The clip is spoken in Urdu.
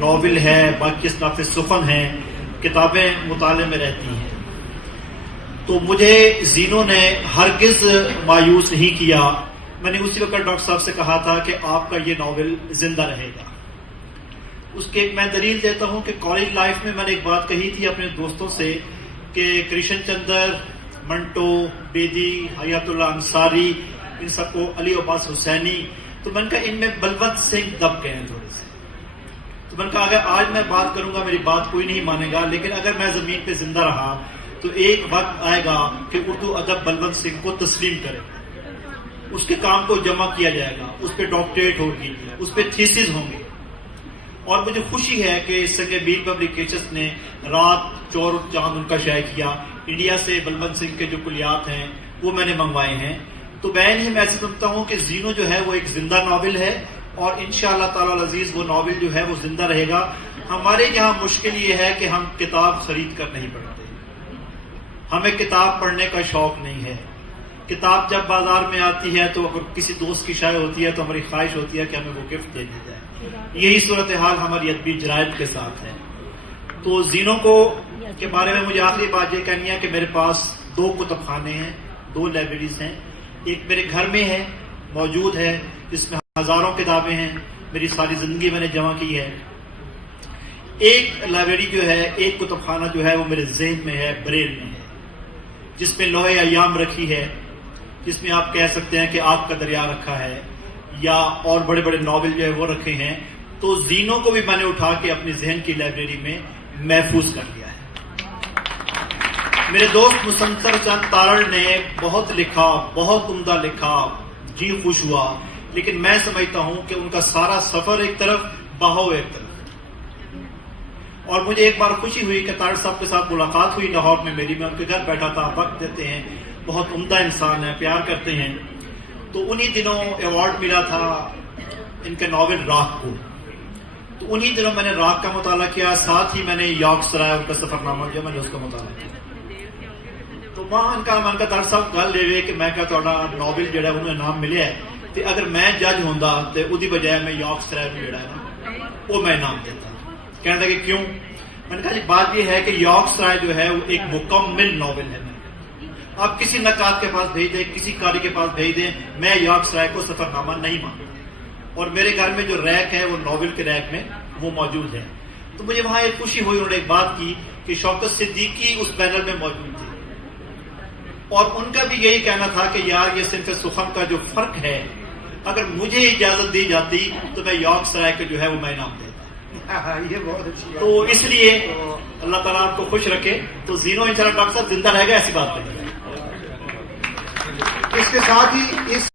ناول ہے، باقی اصناف سفن ہیں، کتابیں مطالعے میں رہتی ہیں. تو مجھے زینو نے ہرگز مایوس نہیں کیا. میں نے اسی وقت ڈاکٹر صاحب سے کہا تھا کہ آپ کا یہ ناول زندہ رہے گا. اس کے میں دلیل دیتا ہوں کہ کالج لائف میں نے ایک بات کہی تھی اپنے دوستوں سے کہ کرشن چندر، منٹو، بیدی، حیات اللہ انصاری، ان سب کو، علی عباس حسینی، تو میں نے کہا ان میں بلونت سنگھ دب گئے ہیں تھوڑے سے. تو میں نے کہا اگر آج میں بات کروں گا میری بات کوئی نہیں مانے گا، لیکن اگر میں زمین پہ زندہ رہا تو ایک وقت آئے گا کہ اردو ادب بلونت سنگھ کو تسلیم کرے گا، اس کے کام کو جمع کیا جائے گا، اس پہ ڈاکٹریٹ ہوگی، اس پہ تھیسز ہوں گے. اور مجھے خوشی ہے کہ سنگ میل پبلیکیشنز نے رات چور چاند ان کا شائع کیا. انڈیا سے بلونت سنگھ کے جو کلیات ہیں وہ میں نے منگوائے ہیں. تو میں ایسے سمجھتا ہوں کہ زینو جو ہے وہ ایک زندہ ناول ہے، اور انشاءاللہ تعالی العزیز وہ ناول جو ہے وہ زندہ رہے گا. ہمارے یہاں مشکل یہ ہے کہ ہم کتاب خرید کر نہیں پڑھتے، ہمیں کتاب پڑھنے کا شوق نہیں ہے. کتاب جب بازار میں آتی ہے تو اگر کسی دوست کی شائع ہوتی ہے تو ہماری خواہش ہوتی ہے کہ ہمیں وہ گفٹ دے دی جائے. یہی صورتحال ہماری ادبی جرائد کے ساتھ ہے. تو زینو کے بارے میں مجھے آخری بات یہ کہنی ہے کہ میرے پاس 2 کتب خانے ہیں، 2 لائبریریز ہیں. ایک میرے گھر میں ہے، موجود ہے، جس میں ہزاروں کتابیں ہیں، میری ساری زندگی میں نے جمع کی ہے. ایک لائبریری جو ہے، ایک کتب خانہ جو ہے وہ میرے ذہن میں ہے، بریل میں ہے، جس میں لوح ایام رکھی ہے، جس میں آپ کہہ سکتے ہیں کہ آگ کا دریا رکھا ہے، یا اور بڑے بڑے ناول جو ہے وہ رکھے ہیں. تو زینو کو بھی میں نے اٹھا کے اپنی ذہن کی لائبریری میں محفوظ کر لیا ہے. میرے دوست مسنصر چند تارڑ نے بہت لکھا، بہت عمدہ لکھا، جی خوش ہوا، لیکن میں سمجھتا ہوں کہ ان کا سارا سفر ایک طرف، بہاؤ ایک طرف. اور مجھے ایک بار خوشی ہوئی کہ تارڑ صاحب کے ساتھ ملاقات ہوئی لاہور میں میری. میں ان کے گھر بیٹھا تھا، وقت دیتے ہیں، بہت عمدہ انسان ہے، پیار کرتے ہیں. تو انہی دنوں ایوارڈ ملا تھا ان کے ناول راکھ کو. تو انہی دنوں میں نے راکھ کا مطالعہ کیا، ساتھ ہی میں نے یارک سرائے ان کا سفر نامہ جو میں نے اس کا مطالعہ کیا. تو وہاں ان کا تارڑ صاحب گل لے کہ میں کہا ناول جہاں انہوں انعام ملیا ہے، تو اگر میں جج ہوں تو وہی بجائے میں یارک سرائے کو جڑا ہے نا وہ میں انعام دیتا. کہنے لگے کیوں؟ میں نے کہا جی بات یہ ہے کہ یارک سرائے جو ہے وہ ایک مکمل ناول ہے. آپ کسی نقاد کے پاس بھیج دیں، کسی قاری کے پاس بھیج دیں، میں یارک سرائے کو سفر نامہ نہیں مانتا. اور میرے گھر میں جو ریک ہے وہ ناول کے ریک میں وہ موجود ہے. تو مجھے وہاں ایک خوشی ہوئی، انہوں نے ایک بات کی کہ شوکت صدیقی اس پینل میں موجود تھے، اور ان کا بھی یہی کہنا تھا کہ یار یہ صنف سخن کا جو فرق ہے، اگر مجھے اجازت دی جاتی تو میں یارک سرائے کے جو ہے وہ میں انعام دیتا. یہ بہت اچھی تو اس لیے اللہ تعالیٰ آپ کو خوش رکھے. تو زینو انشاءاللہ ڈاکٹر صاحب زندہ رہے گا، ایسی بات نہیں ہے. اس کے ساتھ ہی اس